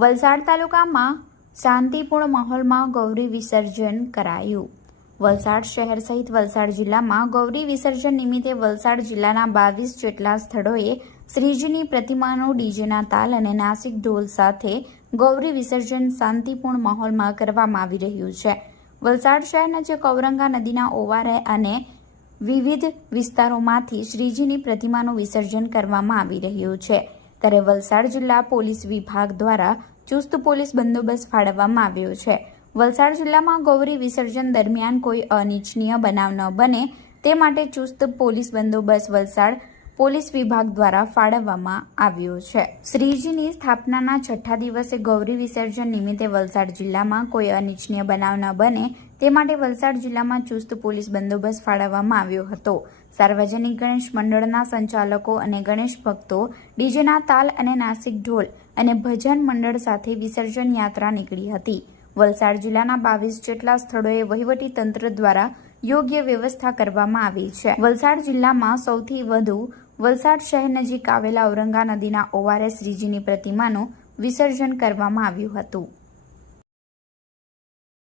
વલસાડ તાલુકામાં શાંતિપૂર્ણ માહોલમાં ગૌરી વિસર્જન કરાયું। વલસાડ શહેર સહિત વલસાડ જિલ્લામાં ગૌરી વિસર્જન નિમિત્તે વલસાડ જિલ્લાના 22 જેટલા સ્થળોએ શ્રીજીની પ્રતિમાનું ડીજેના તાલ અને નાસિક ઢોલ સાથે ગૌરી વિસર્જન શાંતિપૂર્ણ માહોલમાં કરવામાં આવી રહ્યું છે। વલસાડ શહેર નજીક ઔરંગા નદીના ઓવારે અને વિવિધ વિસ્તારોમાંથી શ્રીજીની પ્રતિમાનું વિસર્જન કરવામાં આવી રહ્યું છે। ત્યારે વલસાડ જિલ્લા પોલીસ વિભાગ દ્વારા ચુસ્ત પોલીસ બંદોબસ્ત ફાળવવામાં આવ્યો છે। વલસાડ જિલ્લામાં ગૌરી વિસર્જન દરમિયાન કોઈ અનિચ્છનીય બનાવ ન બને તે માટે ચુસ્ત પોલીસ બંદોબસ્ત વલસાડ પોલીસ વિભાગ દ્વારા ફાળવવામાં આવ્યો છે। શ્રીજીની સ્થાપનાના છઠ્ઠા દિવસે ગૌરી વિસર્જન નિમિત્તે વલસાડ જિલ્લામાં કોઈ અનિચ્છનીય બનાવ ન બને તે માટે વલસાડ જિલ્લામાં ચુસ્ત પોલીસ બંદોબસ્ત ફાળવવામાં આવ્યો હતો। સાર્વજનિક ગણેશ મંડળના સંચાલકો અને ગણેશ ભક્તો ડીજેના તાલ અને નાસિક ઢોલ અને ભજન મંડળ સાથે વિસર્જન યાત્રા નીકળી હતી। વલસાડ જિલ્લાના 22 જેટલા સ્થળોએ વહીવટી તંત્ર દ્વારા યોગ્ય વ્યવસ્થા કરવામાં આવી છે। વલસાડ જિલ્લામાં સૌથી વધુ વલસાડ શહેર નજીક આવેલા ઔરંગા નદીના ઓવારે શ્રીજીની પ્રતિમાનું વિસર્જન કરવામાં આવ્યું હતું।